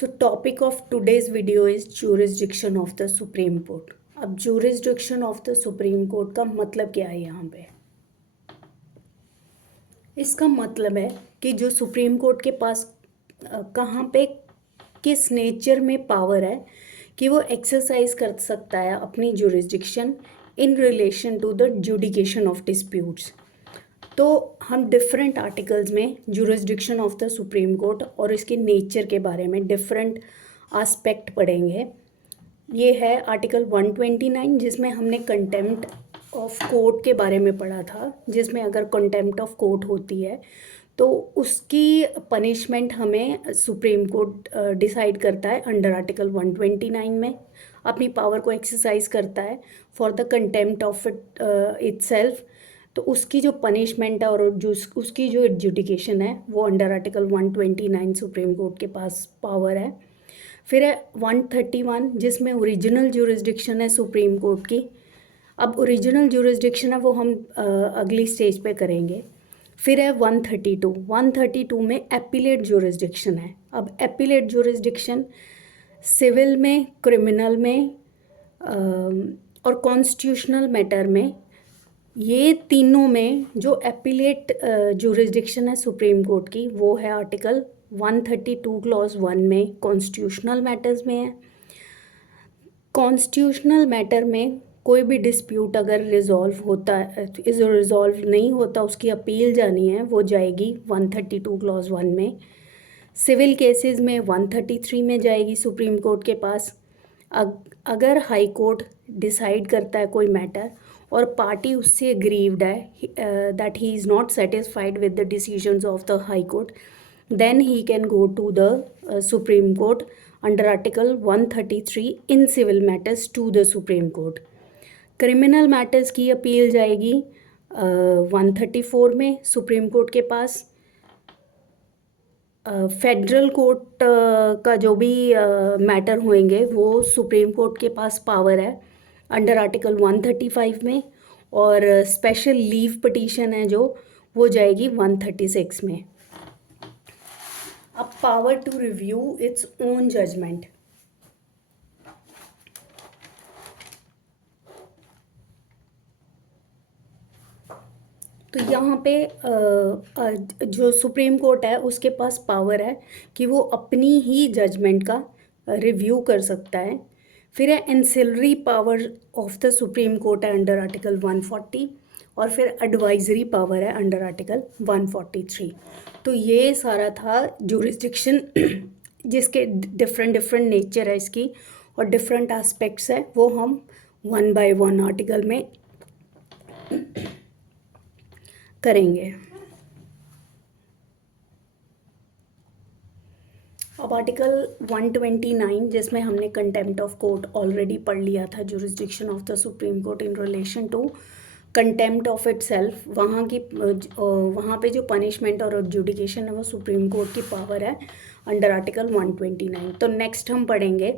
So topic of today's video is jurisdiction of the Supreme Court. अब jurisdiction of the Supreme Court का मतलब क्या है यहाँ पे? इसका मतलब है कि जो सुप्रीम कोर्ट के पास कहाँ पे किस नेचर में पावर है कि वो एक्सरसाइज कर सकता है अपनी jurisdiction in relation to the adjudication of disputes. तो हम डिफरेंट आर्टिकल्स में jurisdiction of the supreme court और इसके नेचर के बारे में डिफरेंट आस्पेक्ट पढ़ेंगे। ये है आर्टिकल 129 जिसमें हमने कंटेम्प्ट ऑफ कोर्ट के बारे में पढ़ा था, जिसमें अगर कंटेम्प्ट ऑफ कोर्ट होती है तो उसकी पनिशमेंट हमें सुप्रीम कोर्ट डिसाइड करता है अंडर आर्टिकल 129 में, अपनी पावर को एक्सरसाइज करता है for the contempt of itself. तो उसकी जो पनिशमेंट है और जो उसकी जो एडजुडिकेशन है वो अंडर आर्टिकल 129 सुप्रीम कोर्ट के पास पावर है। फिर है 131 जिसमें ओरिजिनल ज्यूरिसडिक्शन है सुप्रीम कोर्ट की। अब ओरिजिनल ज्यूरिसडिक्शन है वो हम अगली स्टेज पे करेंगे। फिर है 132 में एपीलेट ज्यूरिसडिक्शन है। अब एपीलेट ज्यूरिसडिक्शन सिविल में, क्रिमिनल में और कॉन्स्टिट्यूशनल मैटर में, ये तीनों में जो एपीलेट ज्यूरिसडिक्शन है सुप्रीम कोर्ट की वो है आर्टिकल 132 क्लॉज 1 में कॉन्स्टिट्यूशनल मैटर्स में है। कॉन्स्टिट्यूशनल मैटर में कोई भी डिस्प्यूट अगर रिजॉल्व होता है, रिजॉल्व नहीं होता, उसकी अपील जानी है, वो जाएगी 132 क्लॉज 1 में। सिविल केसेस में 133 में जाएगी सुप्रीम कोर्ट के पास। अगर हाई कोर्ट डिसाइड करता है कोई मैटर और पार्टी उससे अग्रीव्ड है that he is not satisfied with the decisions of the high court, then he can go to the supreme court under article 133 in civil matters to the supreme court. Criminal matters की appeal जाएगी 134 में supreme court के पास। Federal court का जो भी matter होंगे वो supreme court के पास पावर है अंडर आर्टिकल 135 में। और स्पेशल लीव पिटीशन है जो वो जाएगी 136 में। अब power to review its own judgment. तो यहाँ पे जो सुप्रीम कोर्ट है उसके पास पावर है कि वो अपनी ही जजमेंट का रिव्यू कर सकता है। फिर है ancillary power of the supreme court है अंडर आर्टिकल 140 और फिर एडवाइजरी पावर है अंडर आर्टिकल 143। तो ये सारा था जुरिस्डिक्शन जिसके डिफरेंट नेचर है इसकी और डिफरेंट एस्पेक्ट्स है, वो हम 1 बाय 1 आर्टिकल में करेंगे। अब आर्टिकल 129 जिसमें हमने कंटेम्प्ट ऑफ कोर्ट ऑलरेडी पढ़ लिया था, jurisdiction of the supreme court in relation to contempt of itself, वहाँ पे जो पनिशमेंट और एडजुडिकेशन है वो सुप्रीम कोर्ट की पावर है अंडर आर्टिकल 129। तो नेक्स्ट हम पढ़ेंगे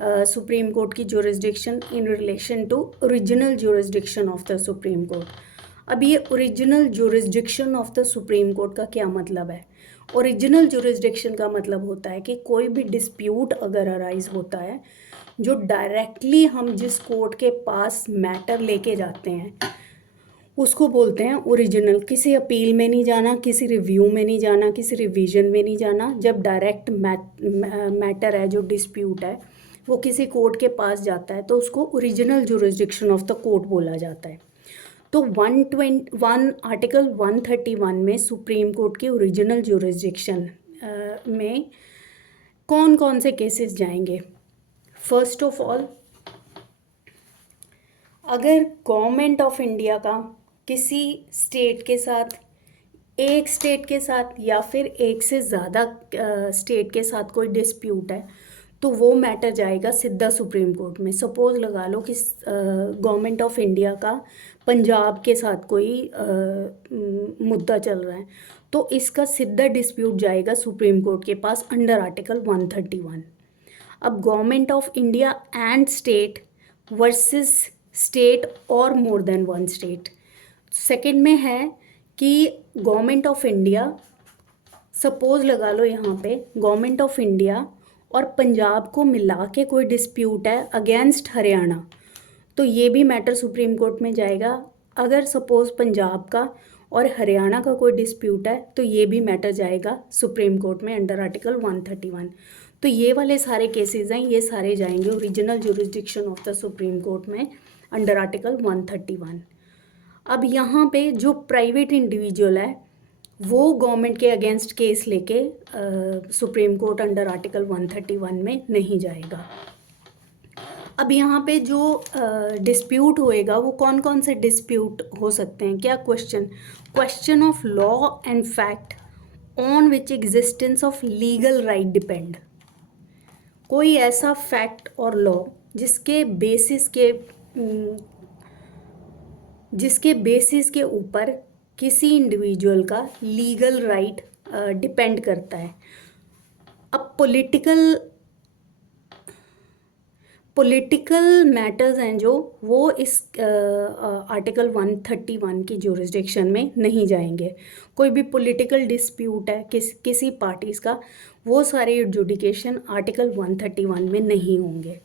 सुप्रीम कोर्ट की jurisdiction in relation to original jurisdiction of the supreme court. अब ये original jurisdiction of the supreme court का क्या मतलब है? ओरिजिनल जुरिस्डिक्शन का मतलब होता है कि कोई भी डिस्प्यूट अगर अराइज होता है जो डायरेक्टली हम जिस कोर्ट के पास मैटर लेके जाते हैं उसको बोलते हैं ओरिजिनल। किसी अपील में नहीं जाना, किसी रिव्यू में नहीं जाना, किसी रिवीजन में नहीं जाना। जब डायरेक्ट मैटर है, जो डिस्प्यूट है, वो किसी कोर्ट के पास जाता है तो उसको original jurisdiction of the court बोला जाता है। तो 121 आर्टिकल 131 में सुप्रीम कोर्ट की ओरिजिनल जुरिस्डिक्शन में कौन कौन से केसेस जाएंगे? फर्स्ट ऑफ ऑल, अगर गवर्नमेंट ऑफ इंडिया का किसी स्टेट के साथ, एक स्टेट के साथ या फिर एक से ज़्यादा स्टेट के साथ कोई डिस्प्यूट है तो वो मैटर जाएगा सीधा सुप्रीम कोर्ट में। सपोज लगा लो कि गवर्नमेंट ऑफ इंडिया का पंजाब के साथ कोई मुद्दा चल रहा है तो इसका सीधा डिस्प्यूट जाएगा सुप्रीम कोर्ट के पास अंडर आर्टिकल 131। अब government of India and state versus state और more than one state. Second में है कि गवर्नमेंट ऑफ इंडिया, सपोज लगा लो यहाँ पे गवर्नमेंट ऑफ इंडिया और पंजाब को मिला के कोई डिस्प्यूट है अगेंस्ट हरियाणा, तो ये भी मैटर सुप्रीम कोर्ट में जाएगा। अगर सपोज पंजाब का और हरियाणा का कोई डिस्प्यूट है तो ये भी मैटर जाएगा सुप्रीम कोर्ट में अंडर आर्टिकल 131। तो ये वाले सारे केसेस हैं, ये सारे जाएंगे original jurisdiction of the supreme court में अंडर आर्टिकल 131। अब यहाँ पे जो प्राइवेट इंडिविजुअल है वो गवर्नमेंट के अगेंस्ट केस लेके सुप्रीम कोर्ट अंडर आर्टिकल 131 में नहीं जाएगा। अब यहाँ पे जो डिस्प्यूट होएगा वो कौन कौन से डिस्प्यूट हो सकते हैं, क्या question of law and fact on which existence of legal right depend. कोई ऐसा फैक्ट और लॉ जिसके बेसिस के ऊपर किसी इंडिविजुअल का लीगल राइट डिपेंड करता है। अब पॉलिटिकल मैटर्स हैं जो वो इस आर्टिकल 131 की जुरिस्डिक्शन में नहीं जाएंगे। कोई भी पॉलिटिकल डिस्प्यूट है किसी पार्टीज़ का, वो सारे एडजुडिकेशन आर्टिकल 131 में नहीं होंगे।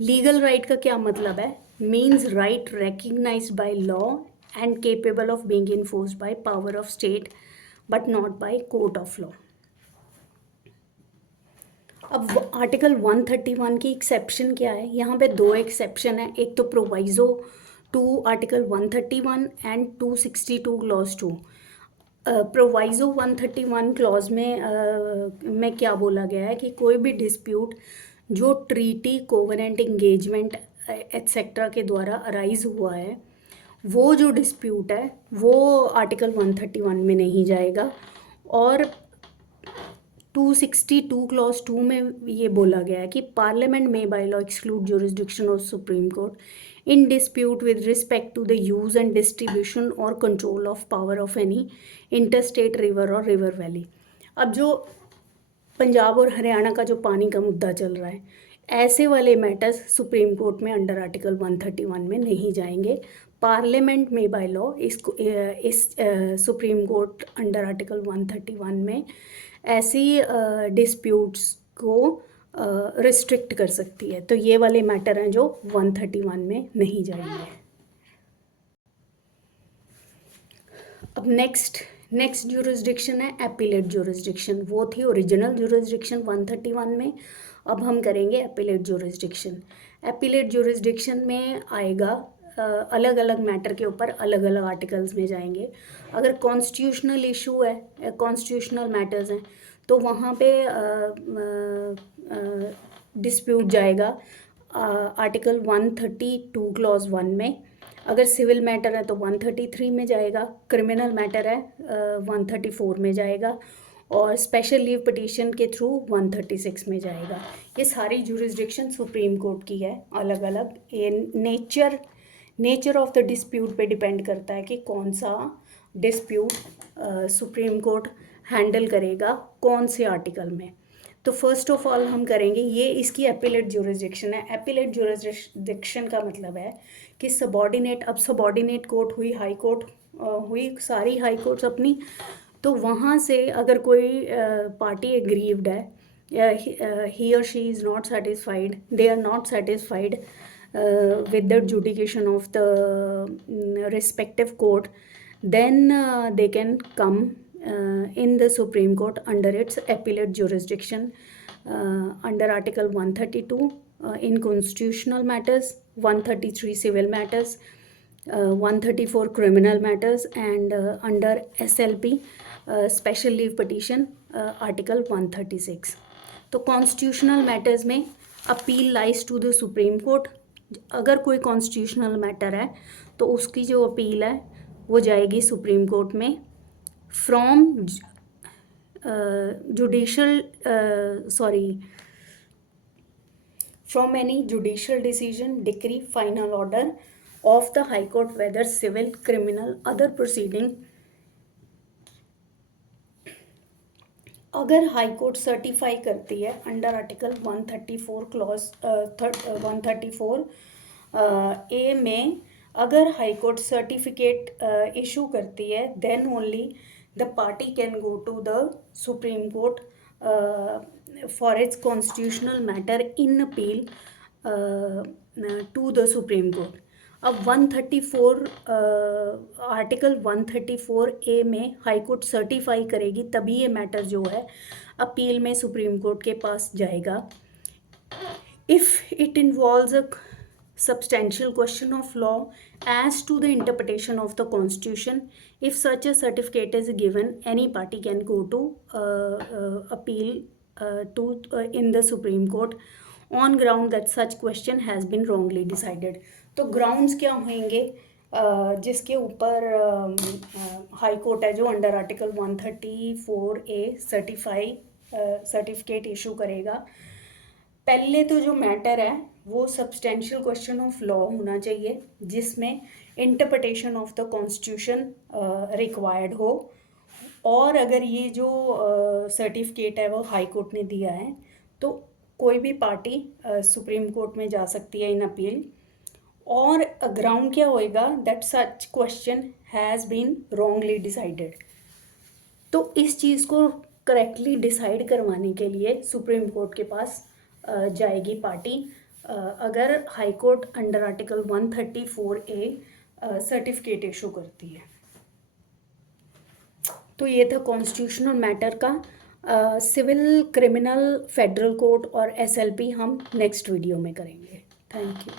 लीगल राइट का क्या मतलब है? Means right recognised by law and capable of being enforced by power of state but not by court of law। अब आर्टिकल 131 की एक्सेप्शन क्या है? यहाँ पे दो एक्सेप्शन है, एक तो proviso to article 131 and 262 clause 2। Proviso 131 clause में क्या बोला गया है कि कोई भी डिस्प्यूट जो ट्रीटी, कोवेनेंट, इंगेजमेंट एट्सेट्रा के द्वारा अराइज हुआ है, वो जो डिस्प्यूट है वो आर्टिकल 131 में नहीं जाएगा। और 262 क्लॉज 2 में ये बोला गया है कि पार्लियामेंट में by law exclude jurisdiction of supreme court in dispute with respect to the use and distribution और control of power of any interstate river और रिवर वैली। अब जो पंजाब और हरियाणा का जो पानी का मुद्दा चल रहा है, ऐसे वाले मैटर्स सुप्रीम कोर्ट में अंडर आर्टिकल 131 में नहीं जाएंगे। पार्लियामेंट में बाय लॉ इस सुप्रीम कोर्ट अंडर आर्टिकल 131 में ऐसी डिस्प्यूट्स को रिस्ट्रिक्ट कर सकती है। तो ये वाले मैटर हैं जो 131 में नहीं जाएंगे। अब नेक्स्ट जुरिस्डिक्शन है एपीलेट जुरिस्डिक्शन। वो थी ओरिजिनल जुरिस्डिक्शन 131 में, अब हम करेंगे एपीलेट जुरिस्डिक्शन। एपीलेट जुरिस्डिक्शन में आएगा अलग अलग मैटर के ऊपर अलग अलग आर्टिकल्स में जाएंगे। अगर कॉन्स्टिट्यूशनल इशू है, कॉन्स्टिट्यूशनल मैटर्स हैं, तो वहाँ पे डिस्प्यूट जाएगा आर्टिकल 132 क्लॉज 1 में। अगर सिविल मैटर है तो 133 में जाएगा, क्रिमिनल मैटर है 134 में जाएगा, और स्पेशल लीव पिटीशन के थ्रू 136 में जाएगा। ये सारी जुरिस्डिक्शन सुप्रीम कोर्ट की है अलग अलग। ये नेचर ऑफ द डिस्प्यूट पे डिपेंड करता है कि कौन सा डिस्प्यूट सुप्रीम कोर्ट हैंडल करेगा कौन से आर्टिकल में। तो फर्स्ट ऑफ ऑल हम करेंगे, ये इसकी एपीलेट जुरिस्डिक्शन है। एपीलेट जुरिस्डिक्शन का मतलब है कि सबॉर्डिनेट, अब सबॉर्डिनेट कोर्ट हुई, हाई कोर्ट हुई, सारी हाई कोर्ट्स अपनी, तो वहाँ से अगर कोई पार्टी एग्रीव्ड है, ही और she is not satisfied, they are not satisfied with the adjudication of the respective court, then they can come in the Supreme Court under its appellate jurisdiction under Article 132 in constitutional matters, 133 civil matters, 134 criminal matters, and under SLP special leave petition Article 136. तो constitutional matters में appeal lies to the supreme court. अगर कोई constitutional matter है तो उसकी जो appeal है वो जाएगी सुप्रीम कोर्ट में from from any judicial decision, decree, final order of the high court, whether civil, criminal, other proceeding. अगर हाई कोर्ट सर्टिफाई करती है अंडर आर्टिकल 134 क्लॉज 134 ए में, अगर हाई कोर्ट सर्टिफिकेट इशू करती है, then only the party can go to the supreme court for its constitutional matter in appeal to the Supreme Court. अब 134 article 134A में high court certify करेगी, तभी ये matter जो है अपील में सुप्रीम कोर्ट के पास जाएगा. If it involves a substantial question of law as to the interpretation of the constitution, if such a certificate is given, any party can go to appeal in the Supreme Court on ground that such question has been wrongly decided. तो grounds क्या होंगे जिसके ऊपर high court है जो under article 134A certificate issue करेगा. पहले तो जो मैटर है वो सब्सटेंशियल क्वेश्चन ऑफ लॉ होना चाहिए जिसमें interpretation of the constitution required हो, और अगर ये जो सर्टिफिकेट है वो हाई कोर्ट ने दिया है तो कोई भी पार्टी सुप्रीम कोर्ट में जा सकती है इन अपील. और ग्राउंड क्या होएगा, that such question has been wrongly decided. तो इस चीज़ को करेक्टली डिसाइड करवाने के लिए सुप्रीम कोर्ट के पास जाएगी पार्टी अगर high court under article 134A certificate issue करती है. तो ये था कॉन्स्टिट्यूशनल मैटर का. सिविल, क्रिमिनल, फेडरल कोर्ट और SLP हम नेक्स्ट वीडियो में करेंगे. Thank you.